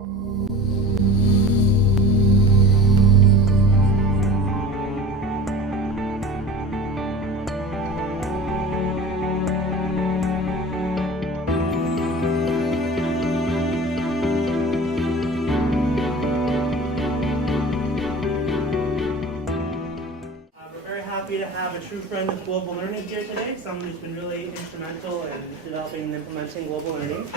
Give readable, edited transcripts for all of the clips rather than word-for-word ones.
To have a true friend of global learning here today, someone who's been really instrumental in developing and implementing global learning.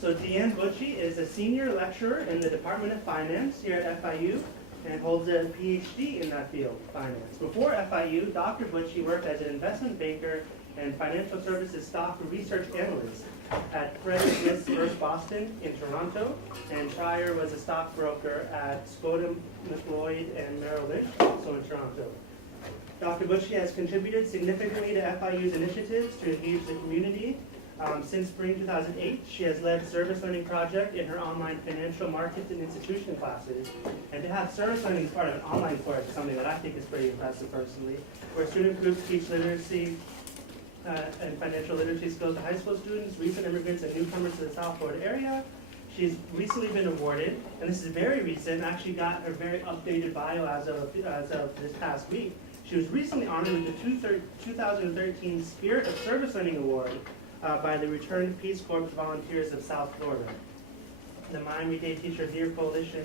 So Deanne Butchey is a senior lecturer in the Department of Finance here at FIU and holds a PhD in that field, finance. Before FIU, Dr. Butchey worked as an investment banker and financial services stock research analyst at Credit Suisse First Boston in Toronto, and prior was a stockbroker at Scotiabank, McLeod, and Merrill Lynch, also in Toronto. Dr. Butchey has contributed significantly to FIU's initiatives to engage the community. Since spring 2008, she has led Service Learning Project in her online financial markets and institution classes. And to have Service Learning as part of an online course is something that I think is pretty impressive personally, where student groups teach literacy and financial literacy skills to high school students, recent immigrants, and newcomers to the South Florida area. She's recently been awarded, and this is very recent, actually got her very updated bio as of this past week. She was recently honored with the 2013 Spirit of Service Learning Award by the Returned Peace Corps Volunteers of South Florida, the Miami-Dade Teacher Dear Coalition,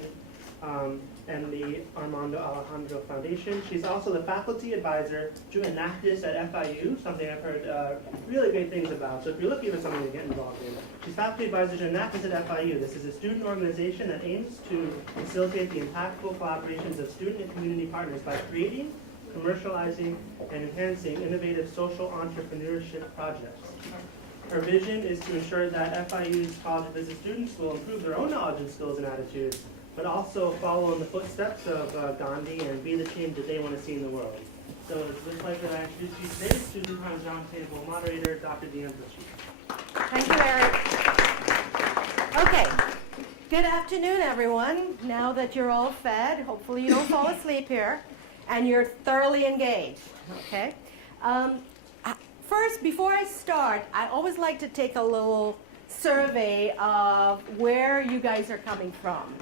and the Armando Alejandro Foundation. She's also the faculty advisor to Enactus at FIU, something I've heard really great things about. So if you're looking for something to get involved in, she's faculty advisor to Enactus at FIU. This is a student organization that aims to facilitate the impactful collaborations of student and community partners by creating, commercializing, and enhancing innovative social entrepreneurship projects. Her vision is to ensure that FIU's college and business students will improve their own knowledge and skills and attitudes, but also follow in the footsteps of Gandhi and be the change that they want to see in the world. So it's a pleasure that I introduce you today to Student Times Roundtable moderator, Dr. Deanne Butchey. Thank you, Eric. Okay, good afternoon, everyone. Now that you're all fed, hopefully you don't fall asleep here, and you're thoroughly engaged, okay? First, before I start, I always like to take a little survey of where you guys are coming from.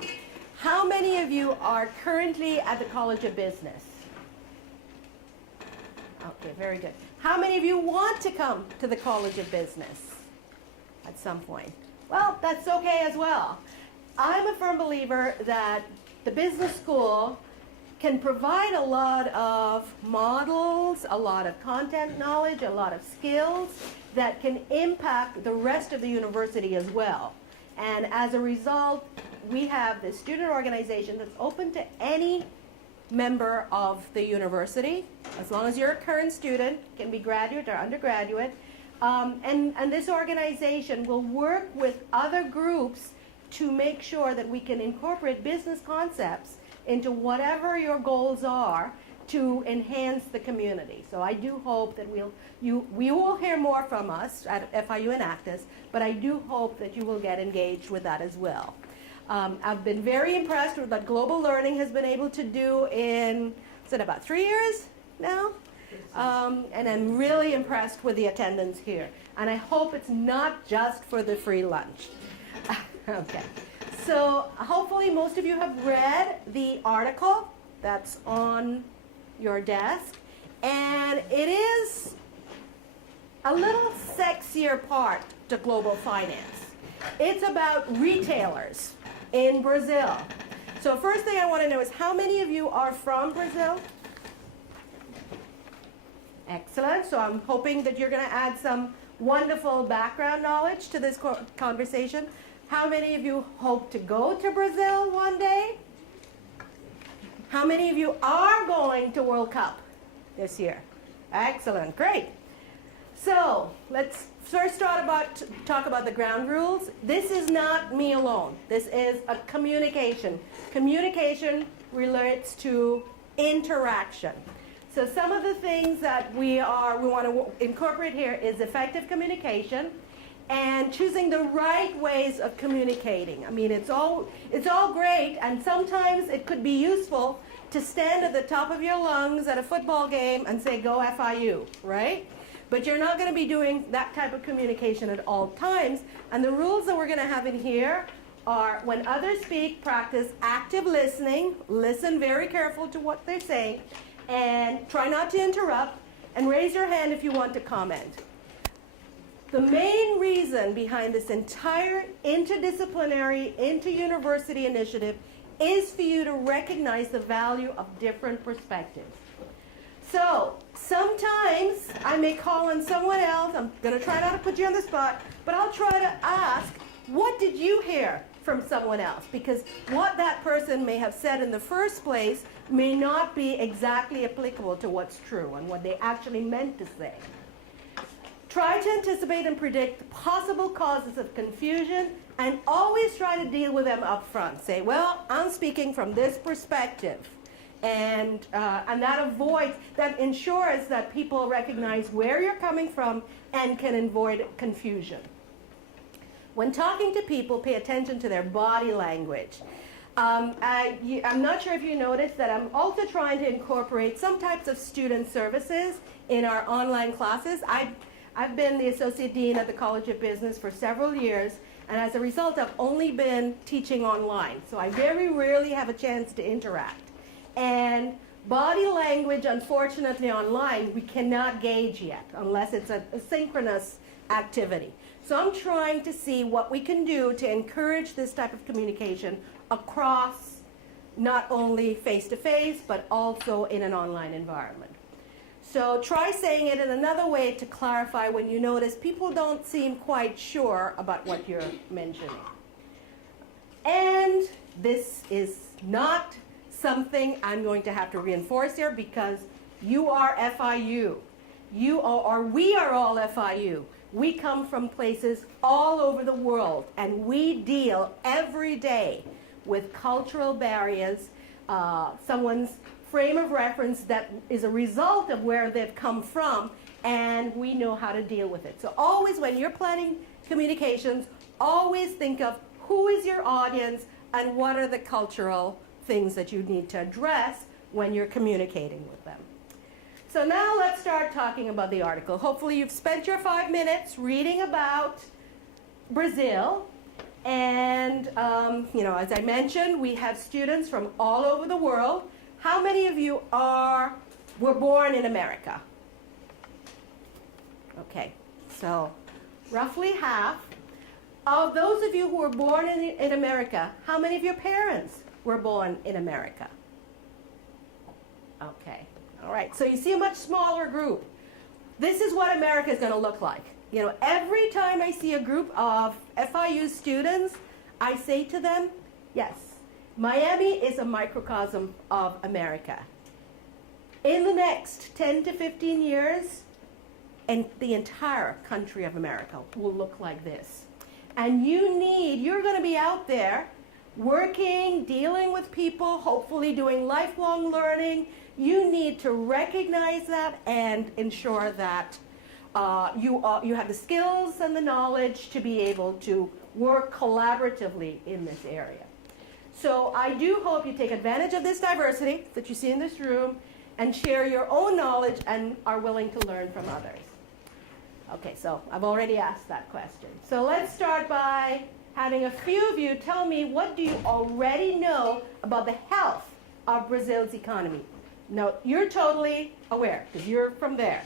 How many of you are currently at the College of Business? Okay, very good. How many of you want to come to the College of Business at some point? Well, that's okay as well. I'm a firm believer that the business school can provide a lot of models, a lot of content knowledge, a lot of skills that can impact the rest of the university as well. And as a result, we have this student organization that's open to any member of the university, as long as you're a current student, can be graduate or undergraduate. And this organization will work with other groups to make sure that we can incorporate business concepts into whatever your goals are to enhance the community. So I do hope that we will hear more from us at FIU Enactus, but I do hope that you will get engaged with that as well. I've been very impressed with what global learning has been able to do in, is it about 3 years now? And I'm really impressed with the attendance here. And I hope it's not just for the free lunch. Okay. So hopefully most of you have read the article that's on your desk. And it is a little sexier part to global finance. It's about retailers in Brazil. So first thing I want to know is how many of you are from Brazil? Excellent. So I'm hoping that you're going to add some wonderful background knowledge to this conversation. How many of you hope to go to Brazil one day? How many of you are going to World Cup this year? Excellent. Great. So let's first talk about the ground rules. This is not me alone. This is a communication. Communication relates to interaction. So some of the things that we want to incorporate here is effective communication and choosing the right ways of communicating. I mean, it's all great, and sometimes it could be useful to stand at the top of your lungs at a football game and say, "Go FIU," right? But you're not going to be doing that type of communication at all times. And the rules that we're going to have in here are when others speak, practice active listening, listen very careful to what they're saying, and try not to interrupt, and raise your hand if you want to comment. The main reason behind this entire interdisciplinary, inter-university initiative is for you to recognize the value of different perspectives. So, sometimes I may call on someone else. I'm going to try not to put you on the spot, but I'll try to ask, what did you hear from someone else? Because what that person may have said in the first place may not be exactly applicable to what's true and what they actually meant to say. Try to anticipate and predict possible causes of confusion and always try to deal with them up front. Say, well, I'm speaking from this perspective. And that ensures that people recognize where you're coming from and can avoid confusion. When talking to people, pay attention to their body language. I'm not sure if you noticed that I'm also trying to incorporate some types of student services in our online classes. I've been the Associate Dean at the College of Business for several years, and as a result, I've only been teaching online. So I very rarely have a chance to interact. And body language, unfortunately, online, we cannot gauge yet, unless it's a synchronous activity. So I'm trying to see what we can do to encourage this type of communication across not only face-to-face, but also in an online environment. So try saying it in another way to clarify when you notice people don't seem quite sure about what you're mentioning. And this is not something I'm going to have to reinforce here because you are FIU. We are all FIU. We come from places all over the world, and we deal every day with cultural barriers, someone's frame of reference that is a result of where they've come from, and we know how to deal with it. So always when you're planning communications, always think of who is your audience and what are the cultural things that you need to address when you're communicating with them. So now let's start talking about the article. Hopefully you've spent your 5 minutes reading about Brazil. And, as I mentioned, we have students from all over the world. How many of you were born in America? Okay, so roughly half. Of those of you who were born in America, how many of your parents were born in America? Okay, all right, so you see a much smaller group. This is what America is going to look like. Every time I see a group of FIU students, I say to them, yes, Miami is a microcosm of America. In the next 10 to 15 years, and the entire country of America will look like this. And you're going to be out there working, dealing with people, hopefully doing lifelong learning. You need to recognize that and ensure that you have the skills and the knowledge to be able to work collaboratively in this area. So I do hope you take advantage of this diversity that you see in this room and share your own knowledge and are willing to learn from others. Okay, so I've already asked that question. So let's start by having a few of you tell me, what do you already know about the health of Brazil's economy? Now, you're totally aware because you're from there.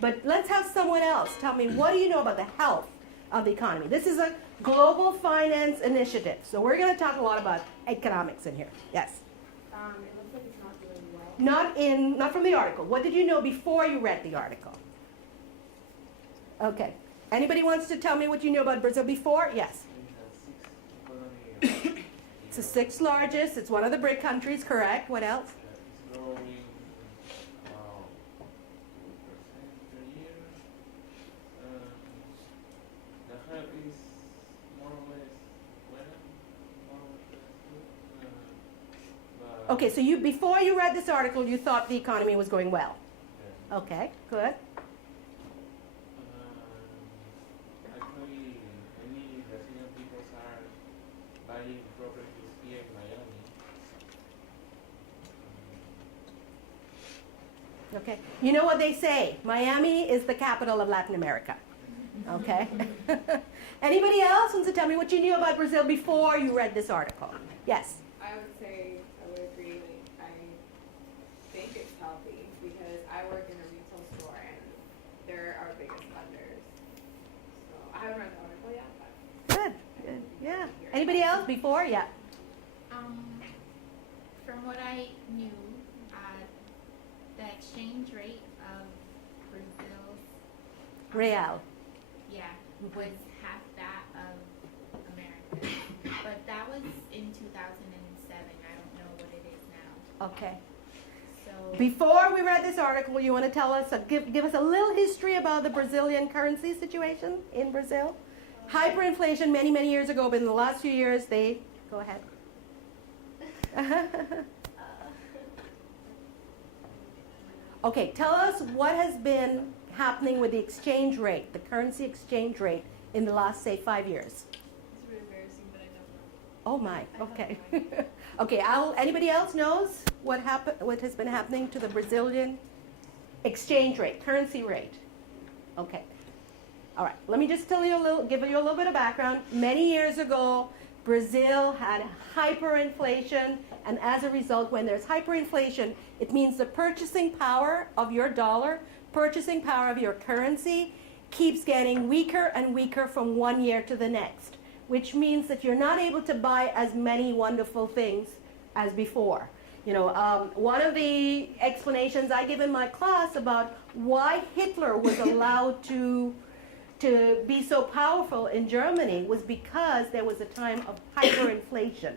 But let's have someone else tell me, what do you know about the health of the economy? This is a global finance initiative, so we're going to talk a lot about economics in here. Yes? It looks like it's not doing well. Not from the article. What did you know before you read the article? Okay. Anybody wants to tell me what you knew about Brazil before? Yes. It's the sixth largest. It's one of the BRIC countries, correct. What else? It's growing 2% per year. The health is more or less well. Okay, so before you read this article, you thought the economy was going well. Yeah. Okay, good. Actually, many Brazilian people are buying properties here in Miami. Okay. You know what they say? Miami is the capital of Latin America. Okay? Anybody else wants to tell me what you knew about Brazil before you read this article? Yes. I would say I would agree. I think it's healthy because I work in a retail store and they're our biggest funders. So I haven't read the article yet, but Good. Good. Yeah. Anybody else before? Yeah. From what I knew, the exchange rate of Brazil's Real. yeah, was half that of America. But that was in 2007. I don't know what it is now. Okay. So Before we read this article, you want to tell us, give us a little history about the Brazilian currency situation in Brazil? Hyperinflation many, many years ago, but in the last few years, they, go ahead. Okay, tell us what has been happening with the exchange rate, the currency exchange rate in the last, say, 5 years. It's really embarrassing, but I don't know. Oh my, okay. Okay, anybody else knows what has been happening to the Brazilian exchange rate, currency rate? Okay. All right, let me just give you a little bit of background. Many years ago, Brazil had hyperinflation, and as a result, when there's hyperinflation, it means the purchasing power of your dollar, purchasing power of your currency, keeps getting weaker and weaker from one year to the next, which means that you're not able to buy as many wonderful things as before. You know, one of the explanations I give in my class about why Hitler was allowed to be so powerful in Germany was because there was a time of hyperinflation.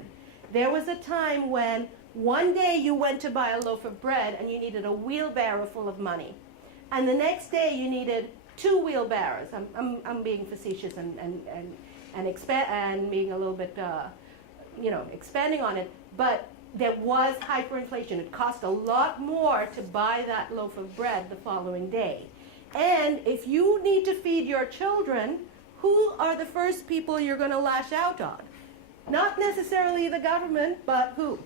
There was a time when one day you went to buy a loaf of bread and you needed a wheelbarrow full of money. And the next day you needed 2 wheelbarrows. I'm being facetious and being a little bit, expanding on it. But there was hyperinflation. It cost a lot more to buy that loaf of bread the following day. And if you need to feed your children, who are the first people you're going to lash out on? Not necessarily the government, but who?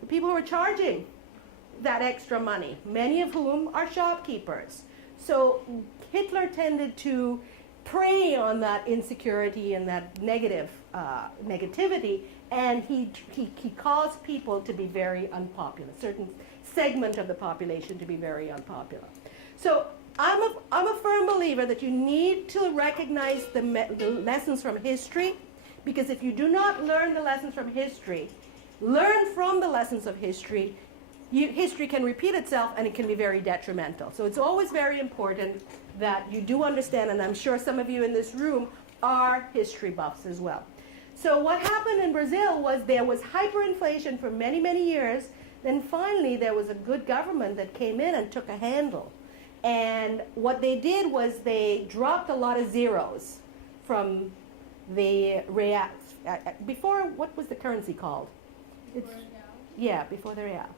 The people who are charging that extra money, many of whom are shopkeepers. So Hitler tended to prey on that insecurity and that negativity, and he caused people to be very unpopular, certain segment of the population to be very unpopular. So I'm a firm believer that you need to recognize the lessons from history, because if you do not learn the lessons from history, learn from the lessons of history, history can repeat itself and it can be very detrimental. So it's always very important that you do understand, and I'm sure some of you in this room are history buffs as well. So what happened in Brazil was there was hyperinflation for many, many years. Then finally there was a good government that came in and took a handle. And what they did was they dropped a lot of zeros from the real. Before, what was the currency called? Yeah, before the real.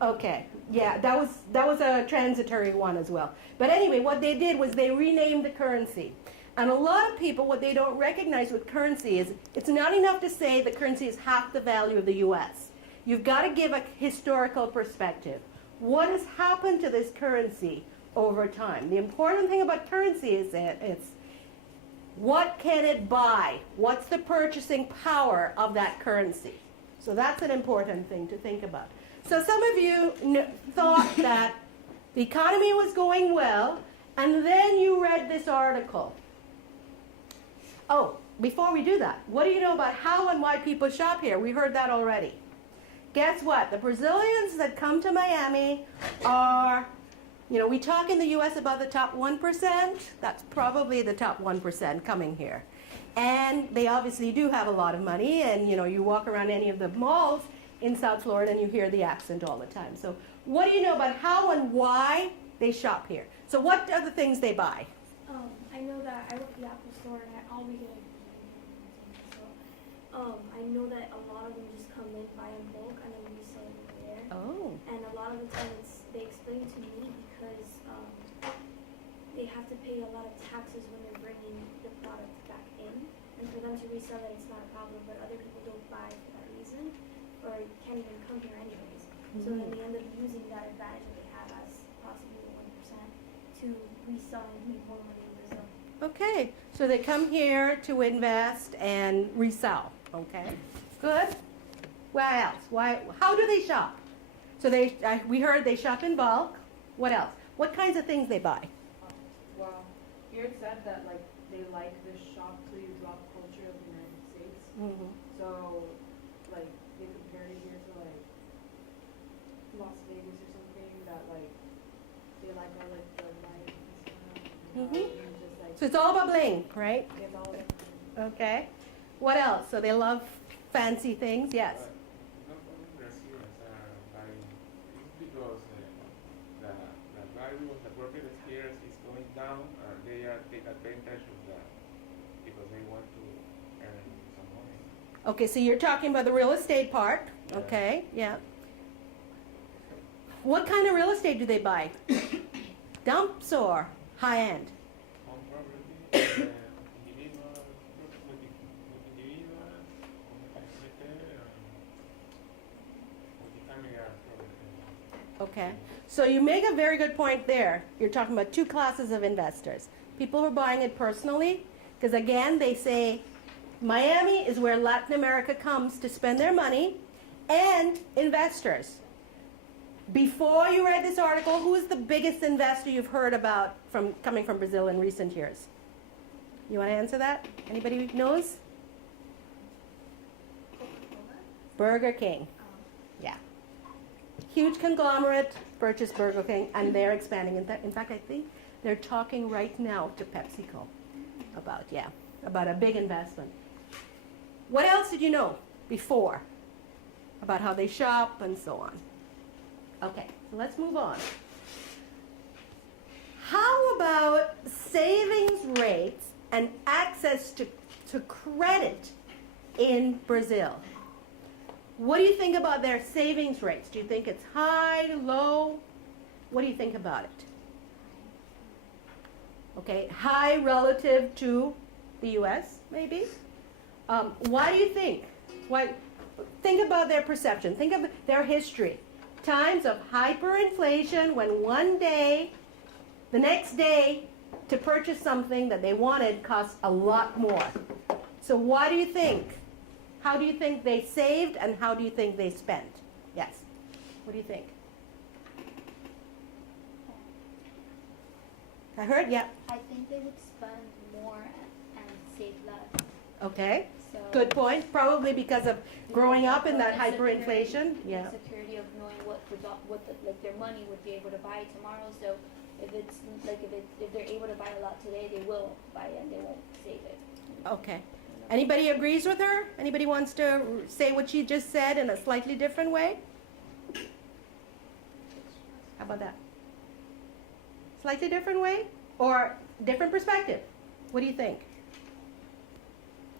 Okay, yeah, that was a transitory one as well. But anyway, what they did was they renamed the currency. And a lot of people, what they don't recognize with currency is it's not enough to say the currency is half the value of the U.S. You've got to give a historical perspective. What has happened to this currency over time? The important thing about currency is that it's what can it buy? What's the purchasing power of that currency? So that's an important thing to think about. So some of you thought that the economy was going well, and then you read this article. Oh, before we do that, what do you know about how and why people shop here? We heard that already. Guess what? The Brazilians that come to Miami are, we talk in the U.S. about the top 1%. That's probably the top 1% coming here. And they obviously do have a lot of money, and you walk around any of the malls in South Florida and you hear the accent all the time. So what do you know about how and why they shop here? So what are the things they buy? I know that I work at the Apple store and I'll be getting I know that a lot of them just come in, buy in bulk, and then resell it over there. Oh. And a lot of the time they explain to me because they have to pay a lot of taxes when they're bringing the product back in. And for them to resell it, it's not a problem, but other people don't buy for that reason or can't even come here anyways. So then they end up using that advantage that they have as possibly 1% to resell and make more money in Brazil. Okay, so they come here to invest and resell. Okay, good. What else? Why? How do they shop? So we heard they shop in bulk. What else? What kinds of things they buy? Well, here it said that like they like the shop till you drop culture of the United States. Mm-hmm. So like they compared it here to like Las Vegas or something that like they like all like the lights and stuff. Mhm. And just like So it's all about bling, right? it's all like Okay. What else? So they love fancy things. Yes. Not only Brazilians are buying, it's because the value of the property here is going down, and they are take advantage of that because they want to earn some money. Okay, so you're talking about the real estate part. Yeah. Okay, yeah. What kind of real estate do they buy? Dumps or high end? Home property, individual, with individuals, multi-family property. Okay. So you make a very good point there. You're talking about two classes of investors. People who are buying it personally, because again, they say Miami is where Latin America comes to spend their money, and investors. Before you read this article, who is the biggest investor you've heard about coming from Brazil in recent years? You want to answer that? Anybody knows? Burger King. Yeah. Huge conglomerate purchased Burger King, and they're expanding. In fact, I think they're talking right now to PepsiCo about a big investment. What else did you know before about how they shop and so on? Okay, so let's move on. How about savings rates and access to credit in Brazil? What do you think about their savings rates? Do you think it's high, low? What do you think about it? Okay, high relative to the U.S., maybe? Why do you think? Why? Think about their perception. Think of their history. Times of hyperinflation when one day, the next day, to purchase something that they wanted cost a lot more. So why do you think? How do you think they saved and how do you think they spent? Yes. What do you think? I heard, yeah. I think they would spend more and save less. Okay. So Good point. Probably because of growing up in that Insecurity- hyperinflation. Yeah. Insecurity of knowing what like their money would be able to buy tomorrow. So if it's like if they're able to buy a lot today, they will buy it and they won't save it. Okay. Anybody agrees with her? Anybody wants to say what she just said in a slightly different way? How about that? Slightly different way? Or different perspective? What do you think?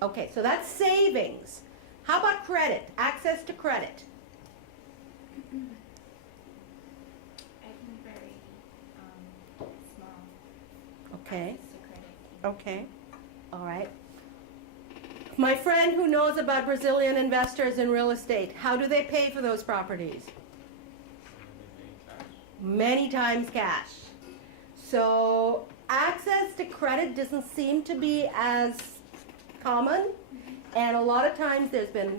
Okay, so that's savings. How about credit? Access to credit. I think very small. Okay, access to credit. okay, all right. My friend who knows about Brazilian investors in real estate, how do they pay for those properties? Many times cash. So access to credit doesn't seem to be as common, and a lot of times there's been,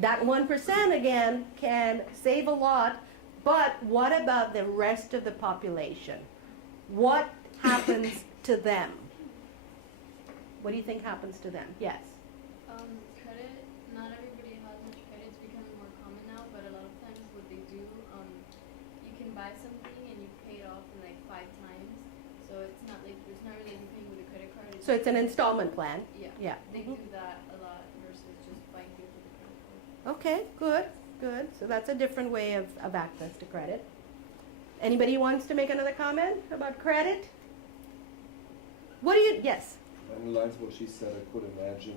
that 1% again can save a lot, but what about the rest of the population? What happens to them? What do you think happens to them? Yes. Credit, not everybody has much credit. It's becoming more common now, but a lot of times what they do, you can buy something and you pay it off in like 5 times. So it's not like, there's not really anything with a credit card. So it's an installment plan? Yeah. Yeah. They do that a lot versus just buying things with a credit card. Okay, good, good. So that's a different way of access to credit. Anybody wants to make another comment about credit? What do you, yes? In lines what she said, I could imagine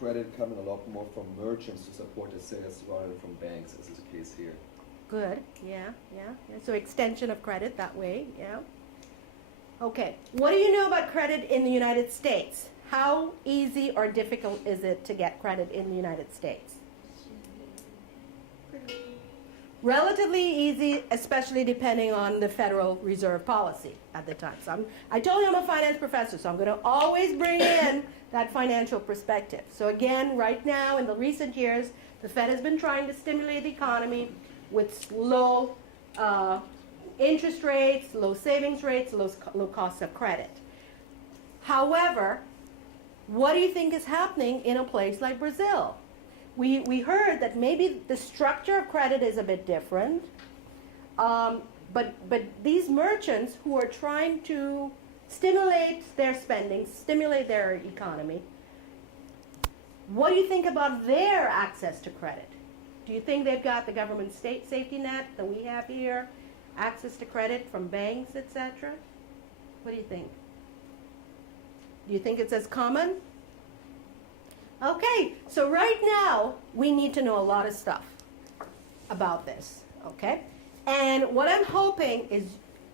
credit coming a lot more from merchants to support the sales rather than from banks, as is the case here. Good, yeah. So extension of credit that way, yeah. Okay, what do you know about credit in the United States? How easy or difficult is it to get credit in the United States? Relatively easy, especially depending on the Federal Reserve policy at the time. So I told you I'm a finance professor, so I'm going to always bring in that financial perspective. So again, right now, in the recent years, the Fed has been trying to stimulate the economy with low interest rates, low savings rates, low cost of credit. However, what do you think is happening in a place like Brazil? We heard that maybe the structure of credit is a bit different, but these merchants who are trying to stimulate their spending, stimulate their economy, what do you think about their access to credit? Do you think they've got the government state safety net that we have here, access to credit from banks, etc.? What do you think? Do you think it's as common? Okay, so right now we need to know a lot of stuff about this, okay? And what I'm hoping is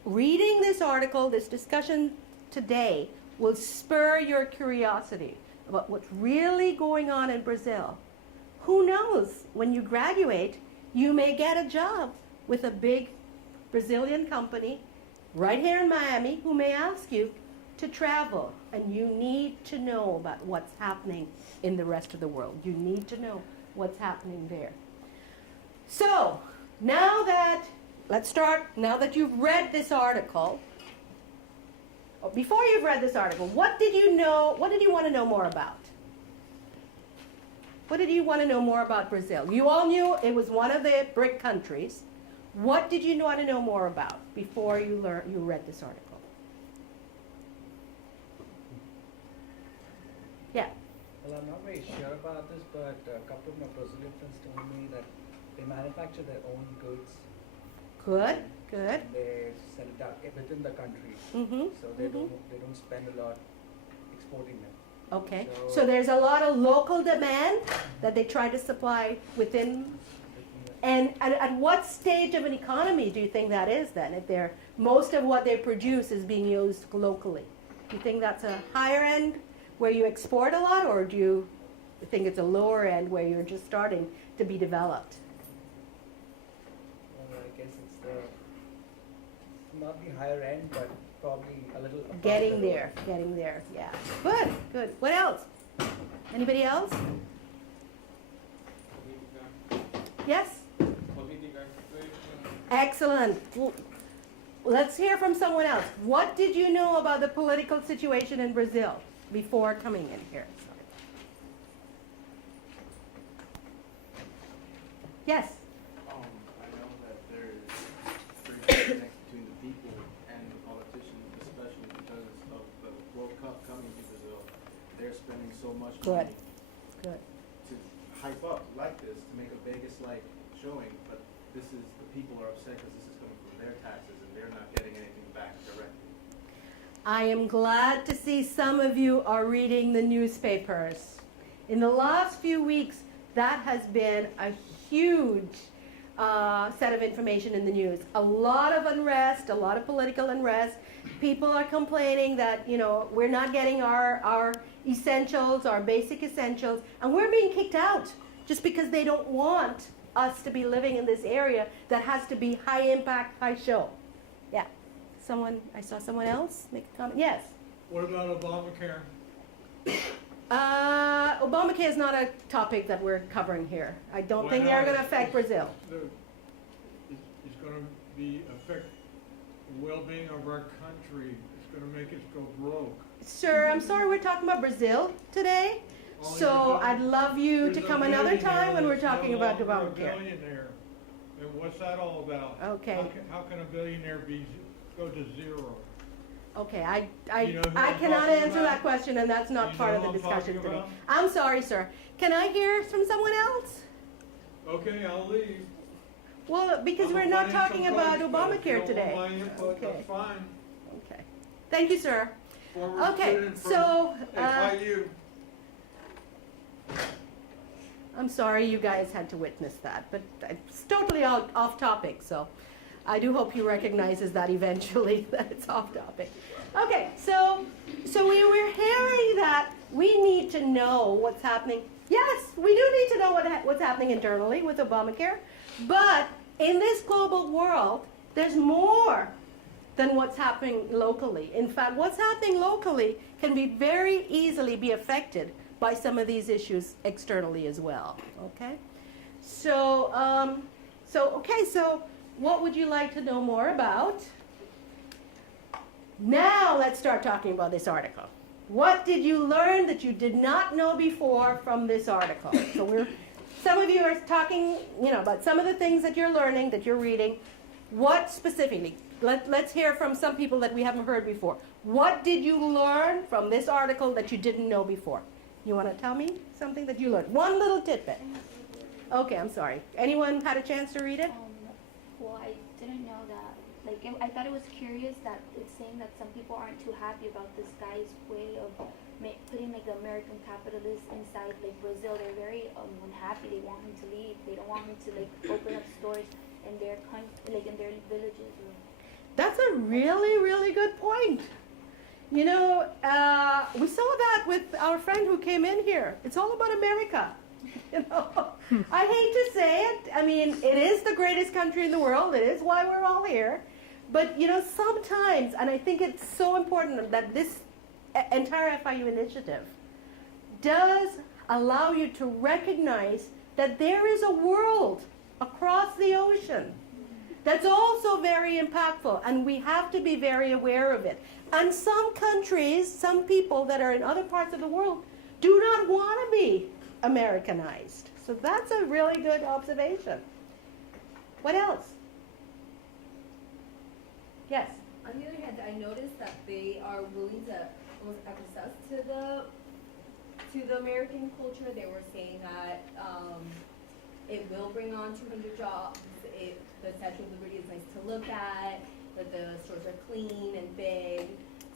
reading this article, this discussion today, will spur your curiosity about what's really going on in Brazil. Who knows, when you graduate, you may get a job with a big Brazilian company right here in Miami who may ask you to travel, and you need to know about what's happening in the rest of the world. You need to know what's happening there. So, now that you've read this article, before you've read this article, what did you want to know more about? What did you want to know more about Brazil? You all knew it was one of the BRIC countries. What did you want to know more about before you read this article? Yeah. Well, I'm not very sure about this, but a couple of my Brazilian friends told me that they manufacture their own goods. Good, good. And they sell it out within the country, so they don't spend a lot exporting them. Okay, so there's a lot of local demand that they try to supply within. And at what stage of an economy do you think that is then? If most of what they produce is being used locally, do you think that's a higher end where you export a lot, or do you think it's a lower end where you're just starting to be developed? Well, I guess it's not the higher end, but probably a little above Getting the there, yeah. Good, good. What else? Anybody else? Yes? Excellent. Well, let's hear from someone else. What did you know about the political situation in Brazil before coming in here? Yes? I know that there's great disconnect between the people and the politicians, especially because of the World Cup coming to Brazil. They're spending so much money to hype up like this, to make a Vegas-like showing, but the people are upset because this is coming from their taxes and they're not getting anything back directly. I am glad to see some of you are reading the newspapers. In the last few weeks, that has been a huge set of information in the news. A lot of unrest, a lot of political unrest. People are complaining that, we're not getting our essentials, our basic essentials, and we're being kicked out just because they don't want us to be living in this area that has to be high impact, high show. Yeah. I saw someone else make a comment. Yes? What about Obamacare? Obamacare is not a topic that we're covering here. I don't think they're going to affect Brazil. It's going to affect the well-being of our country. It's going to make us go broke. Sir, I'm sorry we're talking about Brazil today. So I'd love you to come another time when we're talking about Obamacare. And what's that all about? Okay. How can a billionaire go to zero? Okay, I cannot answer that question, and that's not part of the discussion today. I'm sorry, sir. Can I hear from someone else? Okay, I'll leave. Well, because we're not talking about Obamacare today. Okay. That's fine. Okay. Thank you, sir. Okay, so I'm sorry you guys had to witness that, but it's totally off topic, so I do hope you recognizes that eventually, that it's off topic. Okay, so we were hearing that we need to know what's happening. Yes, we do need to know what's happening internally with Obamacare, but in this global world, there's more than what's happening locally. In fact, what's happening locally can be very easily be affected by some of these issues externally as well. Okay? So what would you like to know more about? Now let's start talking about this article. What did you learn that you did not know before from this article? So some of you are talking, about some of the things that you're learning, that you're reading. What specifically? Let's hear from some people that we haven't heard before. What did you learn from this article that you didn't know before? You want to tell me something that you learned? One little tidbit. Okay, I'm sorry. Anyone had a chance to read it? Well, I didn't know that. I thought it was curious that it's saying that some people aren't too happy about this guy's way of putting the American capitalists inside Brazil. They're very unhappy. They want him to leave. They don't want him to open up stores in their in their villages. That's a really, really good point. We saw that with our friend who came in here. It's all about America. I hate to say it. I mean, it is the greatest country in the world. It is why we're all here. But, sometimes, and I think it's so important that this entire FIU initiative does allow you to recognize that there is a world across the ocean that's also very impactful, and we have to be very aware of it. And some countries, some people that are in other parts of the world do not want to be Americanized. So that's a really good observation. What else? Yes? On the other hand, I noticed that they are willing to almost access to the American culture. They were saying that it will bring on 200 jobs. The Statue of Liberty is nice to look at, that the stores are clean and big.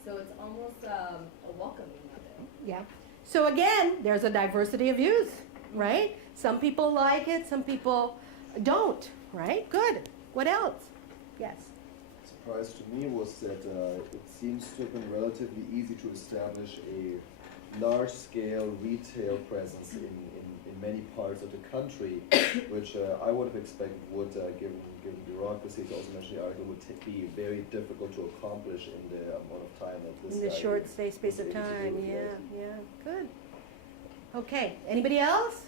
So it's almost a welcoming of it. Yeah. So again, there's a diversity of views, right? Some people like it, some people don't, right? Good. What else? Yes. Surprise to me was that it seems to have been relatively easy to establish a large-scale retail presence in many parts of the country, which I would have expected would, given bureaucracy, as also mentioned in the article, would be very difficult to accomplish in the amount of time that this In the guy short space of time, yeah, good. Okay, anybody else?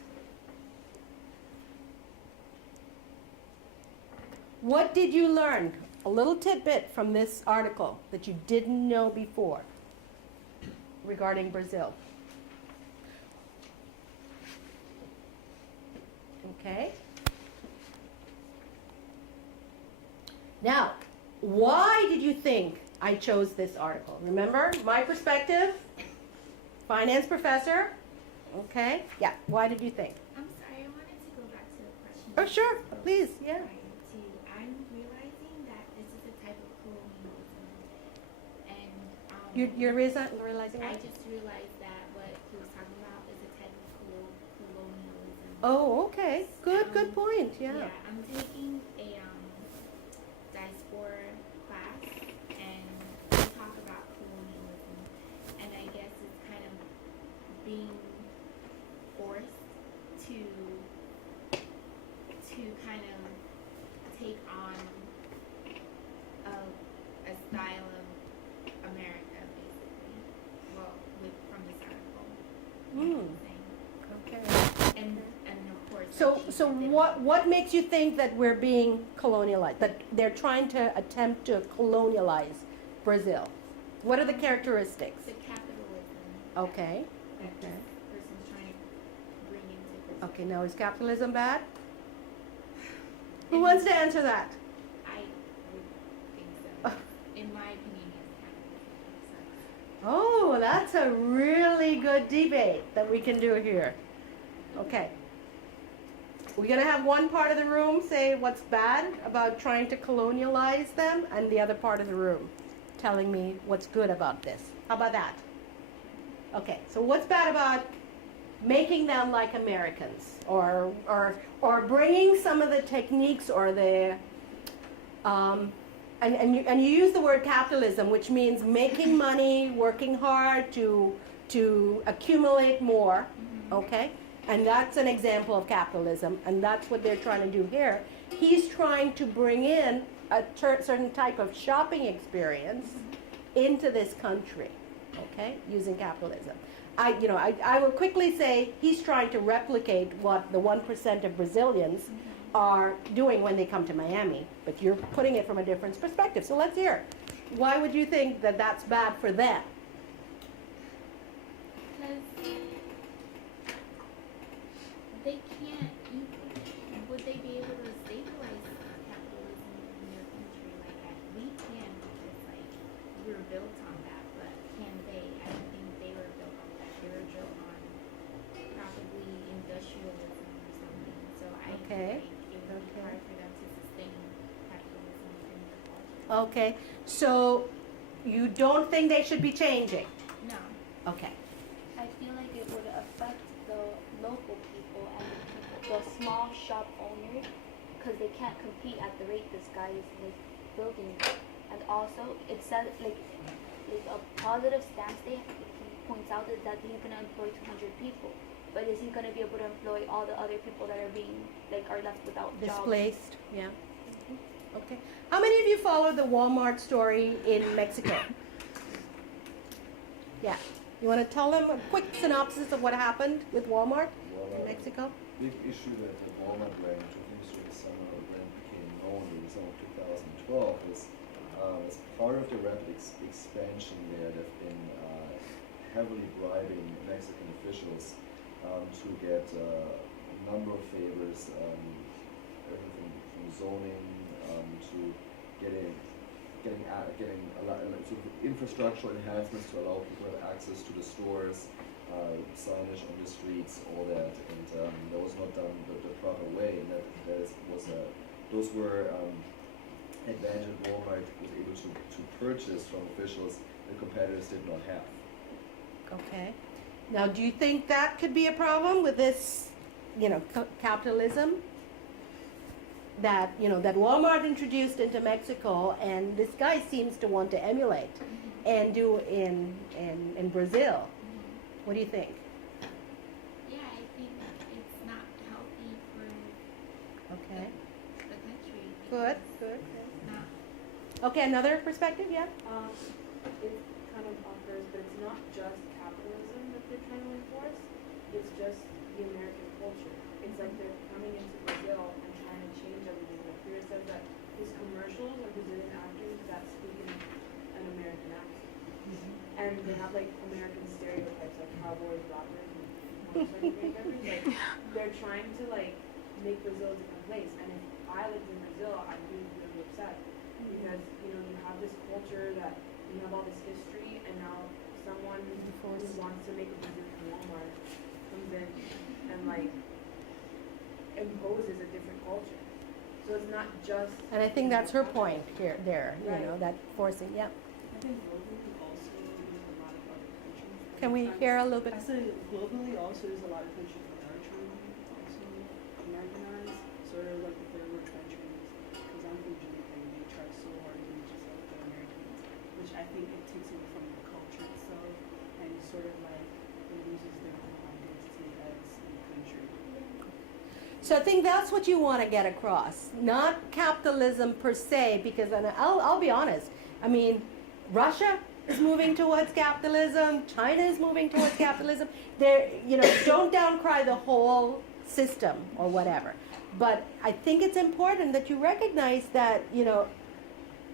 What did you learn? A little tidbit from this article that you didn't know before regarding Brazil. Okay. Now, why did you think I chose this article? Remember, my perspective, finance professor. Okay. Yeah. Why did you think? I'm sorry, I wanted to go back to the question. Oh, sure. Please. Yeah. I'm realizing that this is a type of colonialism, and You're realizing I what? just realized that what he was talking about is a type of colonialism. Oh, okay. Good point. Yeah. Yeah, I'm taking a diaspora class, and we talk about colonialism, and I guess it's kind of being forced to kind of take on a style of America, basically. Well, from this article. Okay. And of course. So what makes you think that we're being colonialized? That they're trying to attempt to colonialize Brazil? What are the characteristics? The capitalism. Okay. That this person's trying to bring into Brazil. Okay. Now, is capitalism bad? Who wants to answer that? I would think so. In my opinion, yes, capitalism sucks. Oh, that's a really good debate that we can do here. Okay. We're going to have one part of the room say what's bad about trying to colonialize them, and the other part of the room telling me what's good about this. How about that? Okay, so what's bad about making them like Americans, or bringing some of the techniques or the and you use the word capitalism, which means making money, working hard to accumulate more, okay? And that's an example of capitalism, and that's what they're trying to do here. He's trying to bring in a certain type of shopping experience into this country, okay, using capitalism. I will quickly say he's trying to replicate what the 1% of Brazilians are doing when they come to Miami, but you're putting it from a different perspective. So let's hear it. Why would you think that that's bad for them? Because they can't, would they be able to stabilize capitalism in their country like that? We can, because like we're built on that, but can they? I don't think they were built on that. They were built on probably industrialism or something. So I Okay. think it would be hard for them to sustain capitalism within their culture. Okay, so you don't think they should be changing? No. Okay. I feel like it would affect the local people and the small shop owners because they can't compete at the rate this guy is like building. And also, it says like a positive stance he points out is that he's gonna employ 200 people. But is he gonna be able to employ all the other people that are being are left without jobs? Displaced, yeah. Okay. How many of you followed the Walmart story in Mexico? Yeah. You want to tell them a quick synopsis of what happened with Walmart in Mexico? Big issue that the Walmart brand introduced during the summer when the brand became known in the summer of 2012 is as part of the rapid expansion there, they've been heavily bribing Mexican officials to get a number of favors, everything from zoning to getting a lot sort of infrastructural enhancements to allow people to have access to the stores, signage on the streets, all that, and that was not done the proper way, and those were advantages Walmart was able to purchase from officials that competitors did not have. Okay. Now, do you think that could be a problem with this, capitalism that, that Walmart introduced into Mexico, and this guy seems to want to emulate and do in Brazil? What do you think? Yeah, I think it's not healthy for Okay. the country. Good. because it's not. Okay, another perspective, yeah? It kind of offers, but it's not just capitalism that they're trying to enforce. It's just the American culture. It's like they're coming into Brazil and trying to change everything. Like here it says that his commercials are Brazilian actors that speak in an American accent. And they have like American stereotypes like cowboys, rockers, and motorcycle drivers. Like they're trying to like make Brazil a different place. And if I lived in Brazil, I'd be really upset because you have this culture that you have all this history, and now someone who wants to make a business in Walmart comes in and like imposes a different culture. So it's not just. And I think that's her point there, Right. that forcing, yeah. I think globally also there's a lot of other countries. that Can we are trying- hear a little bit? I said globally also there's a lot of countries that are trying to also Americanize, sort of like the third world countries. Because I'm from Jamaica and they try so hard to be just like the Americans, which I think it takes away from the culture itself and sort of like it loses their own identity as a country. So I think that's what you want to get across, not capitalism per se, because and I'll be honest. I mean, Russia is moving towards capitalism. China is moving towards capitalism. Don't downcry the whole system or whatever. But I think it's important that you recognize that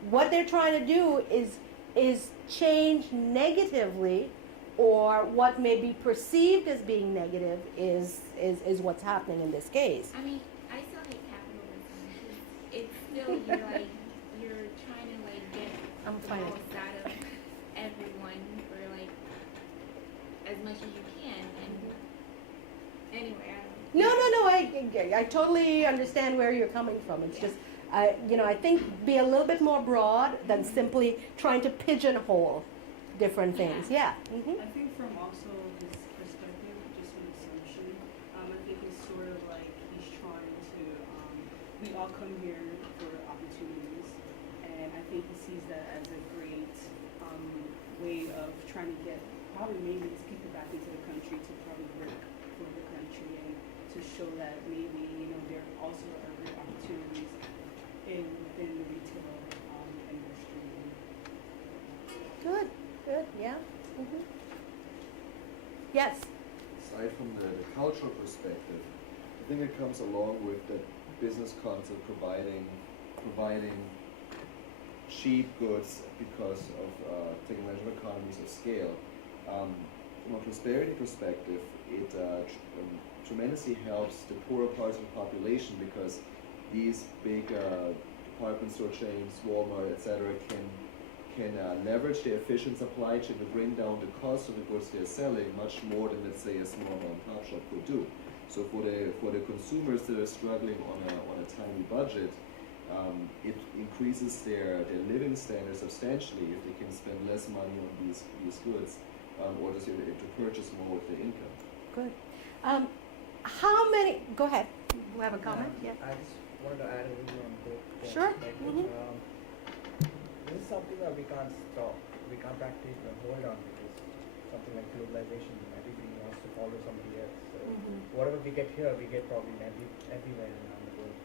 what they're trying to do is change negatively, or what may be perceived as being negative is what's happening in this case. I mean, I still hate capitalism because it's still you're trying to like get I'm the fine. most out of everyone for like as much as you can, and anyway, I don't. No, I totally understand where you're coming from. It's just, I think be a little bit more broad than simply trying to pigeonhole different things. Yeah. Mm-hmm. I think from also his perspective, just an assumption, I think it's sort of like he's trying to, we all come here for opportunities, and I think he sees that as a great way of trying to get probably maybe these people back into the country to probably work for the country and to show that maybe, there also are great opportunities within the retail industry. Good, good, yeah. Mhm. Yes. Aside from the cultural perspective, I think it comes along with the business concept providing cheap goods because of taking advantage of economies of scale. From a prosperity perspective, it tremendously helps the poorer parts of the population because these big department store chains, Walmart, etc., can leverage their efficient supply chain to bring down the cost of the goods they're selling much more than, let's say, a small mom and pop shop could do. So for the consumers that are struggling on a tiny budget, it increases their living standards substantially if they can spend less money on these goods, or just to purchase more with their income. Good. How many? Go ahead. You have a comment? Yeah. I just wanted to add a little on both. Sure. perspectives. This is something that we can't stop. We can't actually hold on because something like globalization, everybody wants to follow somebody else. So whatever we get here, we get probably everywhere around the world.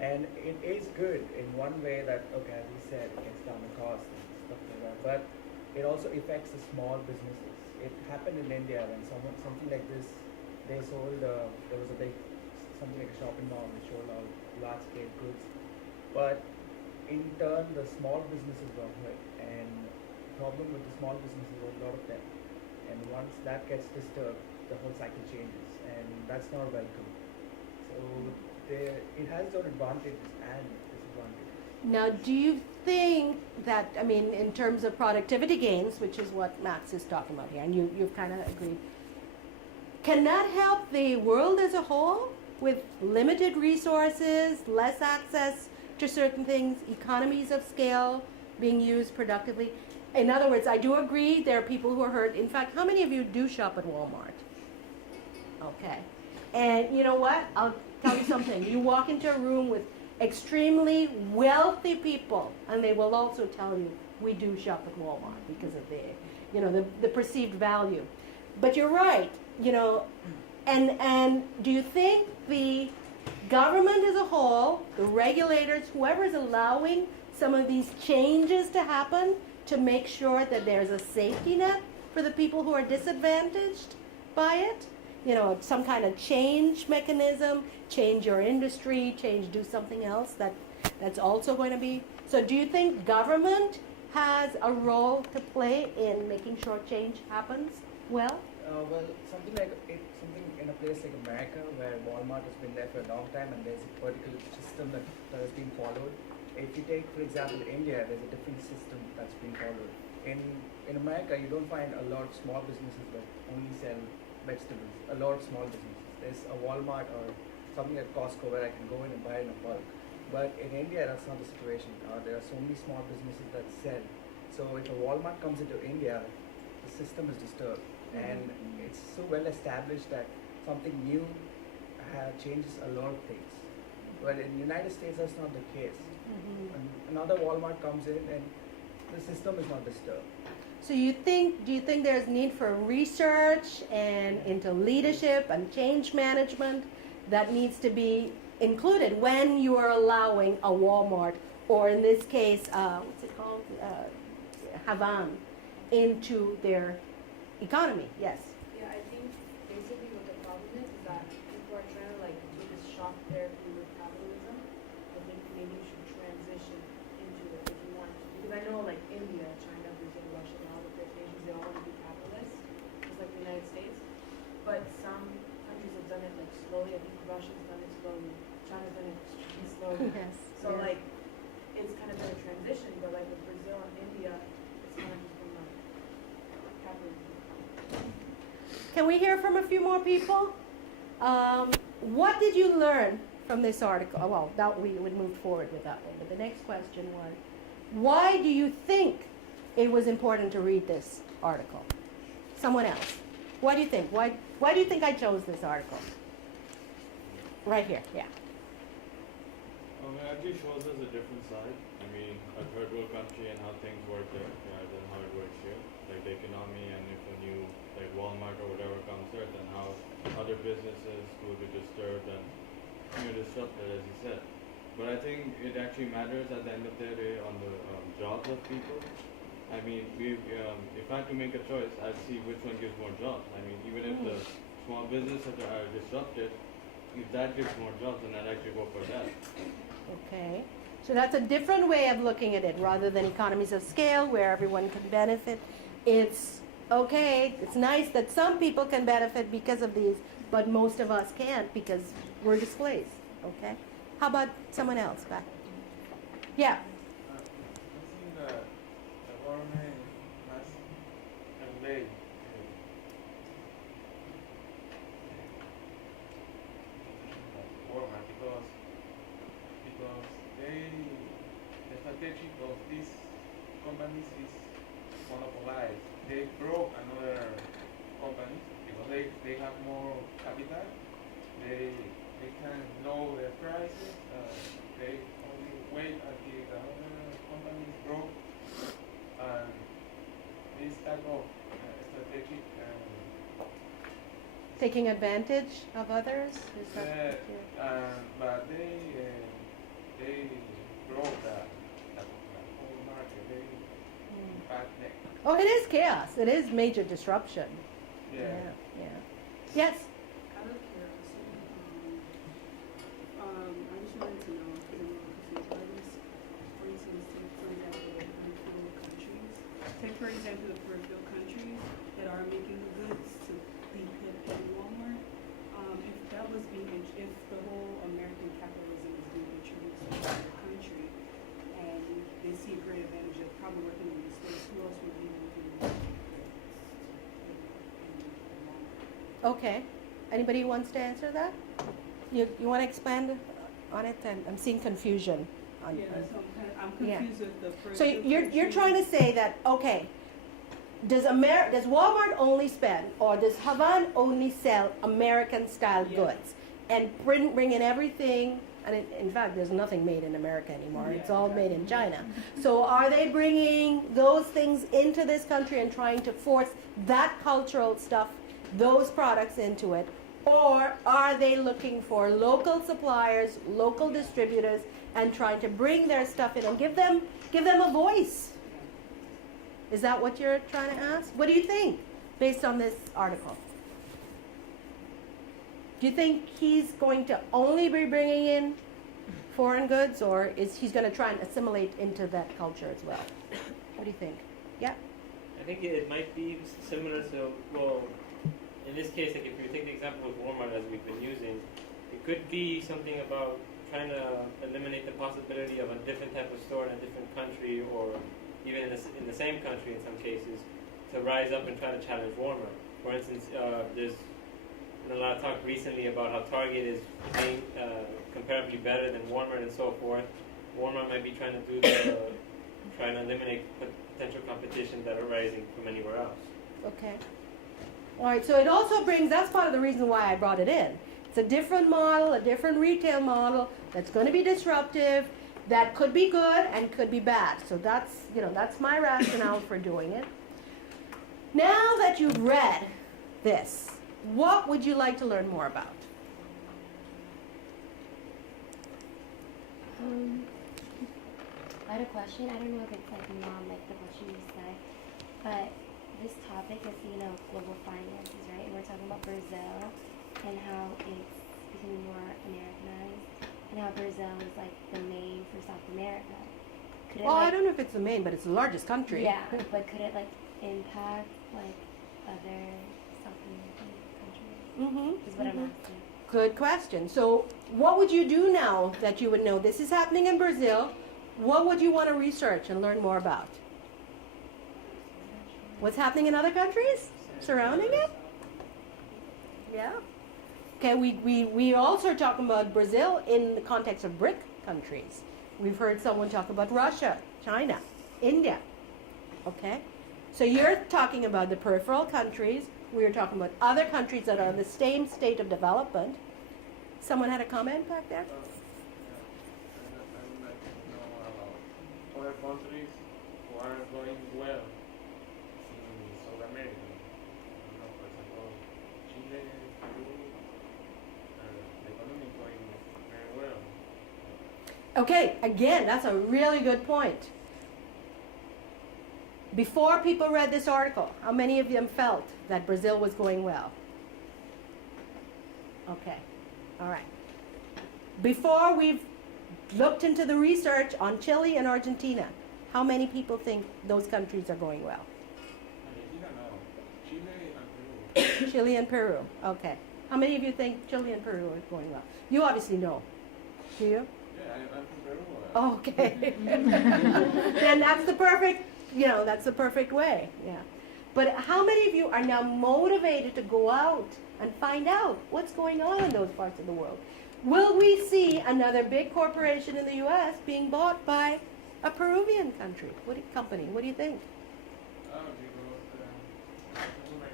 And it is good in one way that, okay, as we said, it gets down the cost and stuff like that. But it also affects the small businesses. It happened in India when something like this, they sold, there was a big, something like a shopping mall which sold out large scale goods. But in turn, the small businesses were hurt, and the problem with the small businesses was a lot of them. And once that gets disturbed, the whole cycle changes, and that's not welcome. So it has its own advantages and disadvantages. Now, do you think that, I mean, in terms of productivity gains, which is what Max is talking about here, and you've kind of agreed, can that help the world as a whole with limited resources, less access to certain things, economies of scale being used productively? In other words, I do agree there are people who are hurt. In fact, how many of you do shop at Walmart? Okay. And you know what? I'll tell you something. You walk into a room with extremely wealthy people, and they will also tell you, we do shop at Walmart because of the perceived value. But you're right, and do you think the government as a whole, the regulators, whoever is allowing some of these changes to happen to make sure that there's a safety net for the people who are disadvantaged by it? Some kind of change mechanism, change your industry, do something else that's also going to be. So do you think government has a role to play in making sure change happens? Well, something in a place like America where Walmart has been there for a long time and there's a particular system that has been followed. If you take, for example, India, there's a different system that's being followed. In America, you don't find a lot of small businesses that only sell vegetables. A lot of small businesses. There's a Walmart or something like Costco where I can go in and buy in a bulk. But in India, that's not the situation. There are so many small businesses that sell. So if a Walmart comes into India, the system is disturbed. And it's so well established that something new changes a lot of things. But in the United States, that's not the case. Another Walmart comes in and the system is not disturbed. So do you think there's need for research and into leadership and change management that needs to be included when you are allowing a Walmart, or in this case, what's it called, Havan, into their economy? Yes. Yeah, I think basically what the problem is that people are trying to do this shock therapy with capitalism. I think maybe you should transition into it if you want to. Because I know India, China, Brazil, Russia, and all of their nations, they all want to be capitalist, just like the United States. But some countries have done it slowly. I think Russia's done it slowly. China's done it extremely slowly. Yes. So it's kind of been a transition, but with Brazil and India, it's kind of just been capitalism. Can we hear from a few more people? What did you learn from this article? Well, we would move forward with that one. But the next question was, why do you think it was important to read this article? Someone else. What do you think? Why do you think I chose this article? Right here, yeah. It actually shows us a different side. I mean, a third world country and how things work there rather than how it works here. Like the economy, and if a new Walmart or whatever comes there, then how other businesses will be disturbed and disrupted, as you said. But I think it actually matters at the end of the day on the jobs of people. I mean, if I had to make a choice, I'd see which one gives more jobs. I mean, even if the small businesses are disrupted, if that gives more jobs, then I'd actually go for that. Okay. So that's a different way of looking at it, rather than economies of scale where everyone can benefit. It's okay, it's nice that some people can benefit because of these, but most of us can't because we're displaced. Okay? How about someone else back? Yeah. I think the government must relate Walmart because the strategy of these companies is monopolized. They broke another company because they have more capital. They can know their prices. They only wait until the other company is broke. And this type of strategic Taking advantage of others? Is that but they broke the whole market. They back then. Oh, it is chaos. It is major disruption. Yeah. Yeah. Yes. Out of curiosity, I just wanted to know, because I'm a little confused by this. For instance, take for example the peripheral countries that are making the goods to be put in Walmart. If that was being, if the whole American capitalism is being introduced to their country, and they see a great advantage of probably working in the States, who else would be working in Walmart? Okay. Anybody wants to answer that? You want to expand on it? And I'm seeing confusion. Yeah, so I'm confused with the first. So you're trying to say that, okay, does Walmart only spend, or does Havan only sell American style goods and bring in everything? And in fact, there's nothing made in America anymore. It's all made in China. So are they bringing those things into this country and trying to force that cultural stuff, those products into it? Or are they looking for local suppliers, local distributors, and trying to bring their stuff in and give them a voice? Is that what you're trying to ask? What do you think, based on this article? Do you think he's going to only be bringing in foreign goods, or is he's going to try and assimilate into that culture as well? What do you think? Yeah? I think it might be similar to, well, in this case, like if you take the example of Walmart as we've been using, it could be something about trying to eliminate the possibility of a different type of store in a different country, or even in the same country in some cases, to rise up and try to challenge Walmart. For instance, there's been a lot of talk recently about how Target is being comparably better than Walmart and so forth. Walmart might be trying to trying to eliminate potential competition that are rising from anywhere else. Okay. All right, so it also brings, that's part of the reason why I brought it in. It's a different model, a different retail model that's going to be disruptive, that could be good and could be bad. So that's my rationale for doing it. Now that you've read this, what would you like to learn more about? I had a question. I don't know if it's like like what you said, but this topic is, global finances, right? And we're talking about Brazil and how it's becoming more Americanized, and how Brazil is like the main for South America. I don't know if it's the main, but it's the largest country. Yeah, but could it like impact like other South American countries? Is what I'm asking. Good question. So what would you do now that you would know this is happening in Brazil? What would you want to research and learn more about? What's happening in other countries surrounding it? Yeah. Okay, we also are talking about Brazil in the context of BRIC countries. We've heard someone talk about Russia, China, India. Okay? So you're talking about the peripheral countries. We're talking about other countries that are in the same state of development. Someone had a comment back there? I would like to know about other countries who are going well in South America. For example, Chile, Peru, Okay, again, that's a really good point. Before people read this article, how many of them felt that Brazil was going well? Okay, all right. Before we've looked into the research on Chile and Argentina, how many people think those countries are going well? Argentina, no. Chile and Peru. Chile and Peru, okay. How many of you think Chile and Peru are going well? You obviously know. Do you? Yeah, I'm from Peru. Okay. Then that's the perfect, that's the perfect way, yeah. But how many of you are now motivated to go out and find out what's going on in those parts of the world? Will we see another big corporation in the U.S. being bought by a Peruvian company? What do you think? Because my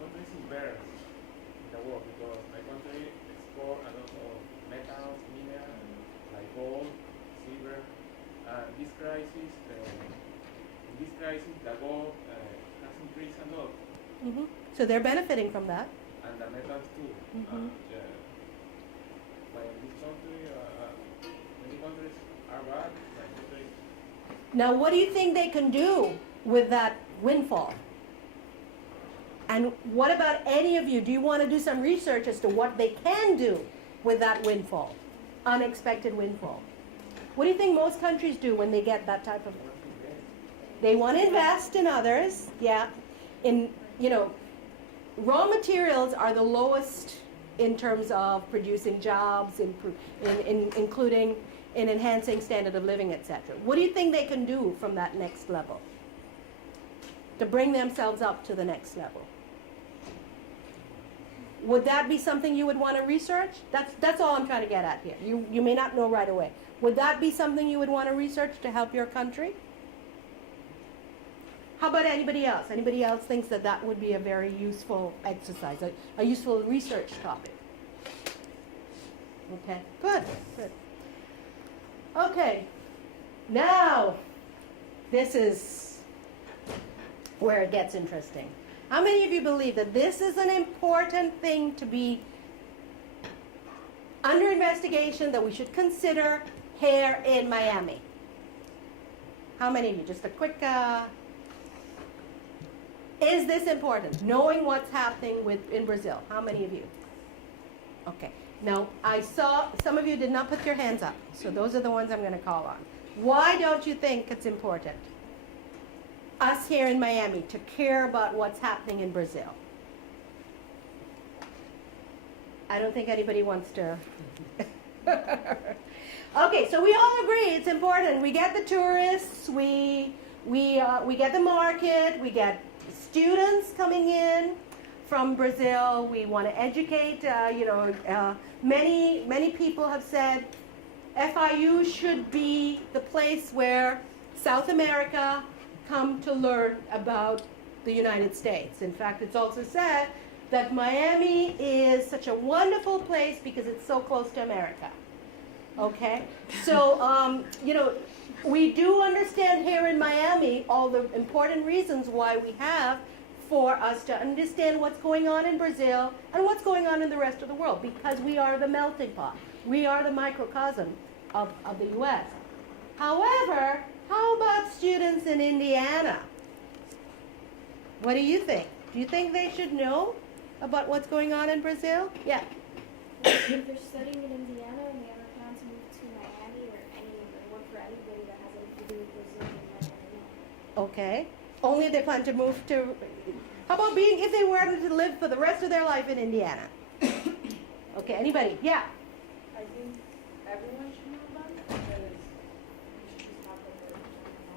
country is better in the world because my country export a lot of metals, minerals, like gold, silver. In this crisis, the gold has increased a lot. Mm-hmm. So they're benefiting from that. And the metals too. Mm-hmm. But in this country, many countries are bad. My country. Now, what do you think they can do with that windfall? And what about any of you? Do you want to do some research as to what they can do with that windfall, unexpected windfall? What do you think most countries do when they get that type of? They want to invest in others, yeah. Raw materials are the lowest in terms of producing jobs, including in enhancing standard of living, etc. What do you think they can do from that next level to bring themselves up to the next level? Would that be something you would want to research? That's all I'm trying to get at here. You may not know right away. Would that be something you would want to research to help your country? How about anybody else? Anybody else thinks that would be a very useful exercise, a useful research topic? Okay, good. Okay, now this is where it gets interesting. How many of you believe that this is an important thing to be under investigation, that we should consider here in Miami? How many of you? Just a quick... Is this important? Knowing what's happening in Brazil. How many of you? Okay. Now, I saw some of you did not put your hands up, so those are the ones I'm going to call on. Why don't you think it's important, us here in Miami, to care about what's happening in Brazil? I don't think anybody wants to. Okay, so we all agree it's important. We get the tourists, we get the market, we get students coming in from Brazil. We want to educate. Many people have said FIU should be the place where South America come to learn about the United States. In fact, it's also said that Miami is such a wonderful place because it's so close to America. Okay? So, we do understand here in Miami all the important reasons why we have for us to understand what's going on in Brazil and what's going on in the rest of the world, because we are the melting pot. We are the microcosm of the U.S. However, how about students in Indiana? What do you think? Do you think they should know about what's going on in Brazil? Yeah. If they're studying in Indiana and they ever plan to move to Miami or work for anybody that has anything to do with Brazil, they might not know. Okay. Only if they plan to move to... How about if they wanted to live for the rest of their life in Indiana? Okay, anybody? Yeah. I think everyone should know about it because we should just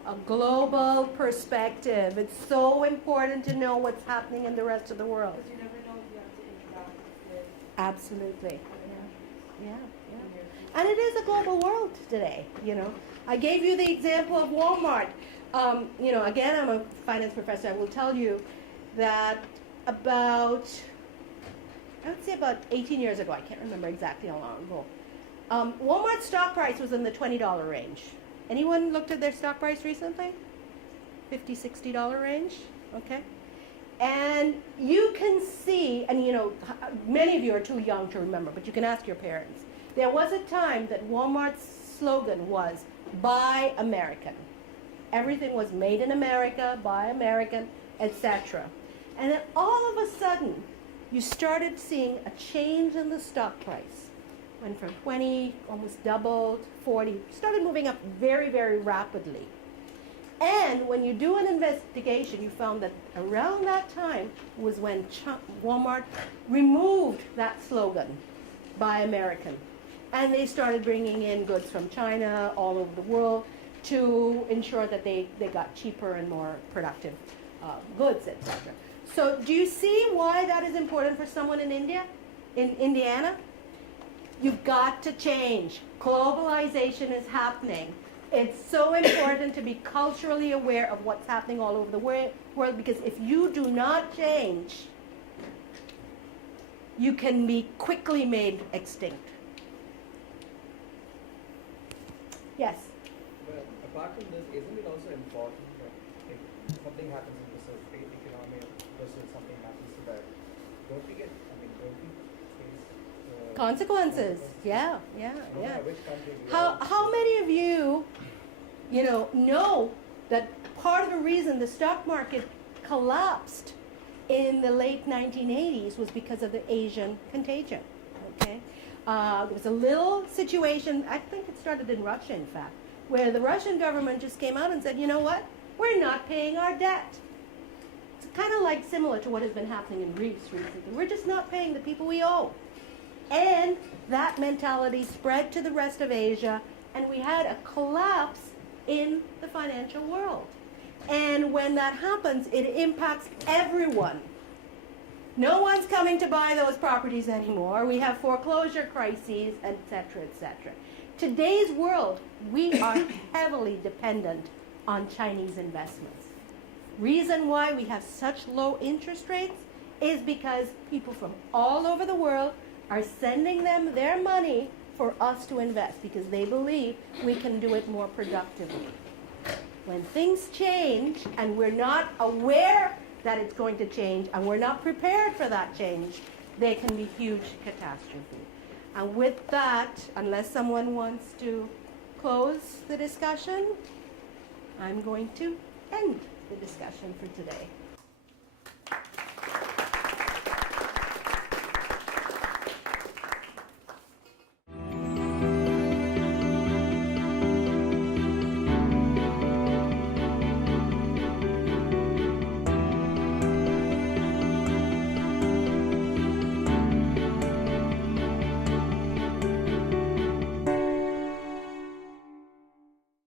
have A global perspective. It's so important to know what's happening in the rest of the world. because you never know if you have to interact with Absolutely. other countries. Yeah. And it is a global world today, I gave you the example of Walmart. Again, I'm a finance professor. I will tell you that about 18 years ago, I can't remember exactly how long ago, Walmart's stock price was in the $20 range. Anyone looked at their stock price recently? $50, $60 range, okay? And you can see, and many of you are too young to remember, but you can ask your parents. There was a time that Walmart's slogan was, "Buy American." Everything was made in America, buy American, etc. And then all of a sudden, you started seeing a change in the stock price. Went from 20, almost doubled, 40, started moving up very, very rapidly. And when you do an investigation, you found that around that time was when Walmart removed that slogan, "Buy American." And they started bringing in goods from China, all over the world, to ensure that they got cheaper and more productive goods, etc. So do you see why that is important for someone in India, in Indiana? You've got to change. Globalization is happening. It's so important to be culturally aware of what's happening all over the world, because if you do not change, you can be quickly made extinct. Yes? But apart from this, isn't it also important that if something happens in Brazil, the economy of Brazil, something happens to that, don't we face Consequences. Yeah. no matter which country we are? How many of you, know that part of the reason the stock market collapsed in the late 1980s was because of the Asian contagion? Okay, there was a little situation. I think it started in Russia, in fact, where the Russian government just came out and said, "You know what? We're not paying our debt." It's kind of like similar to what has been happening in Greece recently. We're just not paying the people we owe. And that mentality spread to the rest of Asia, and we had a collapse in the financial world. And when that happens, it impacts everyone. No one's coming to buy those properties anymore. We have foreclosure crises, etc., etc. Today's world, we are heavily dependent on Chinese investments. Reason why we have such low interest rates is because people from all over the world are sending them their money for us to invest, because they believe we can do it more productively. When things change and we're not aware that it's going to change and we're not prepared for that change, they can be huge catastrophe. And with that, unless someone wants to close the discussion, I'm going to end the discussion for today.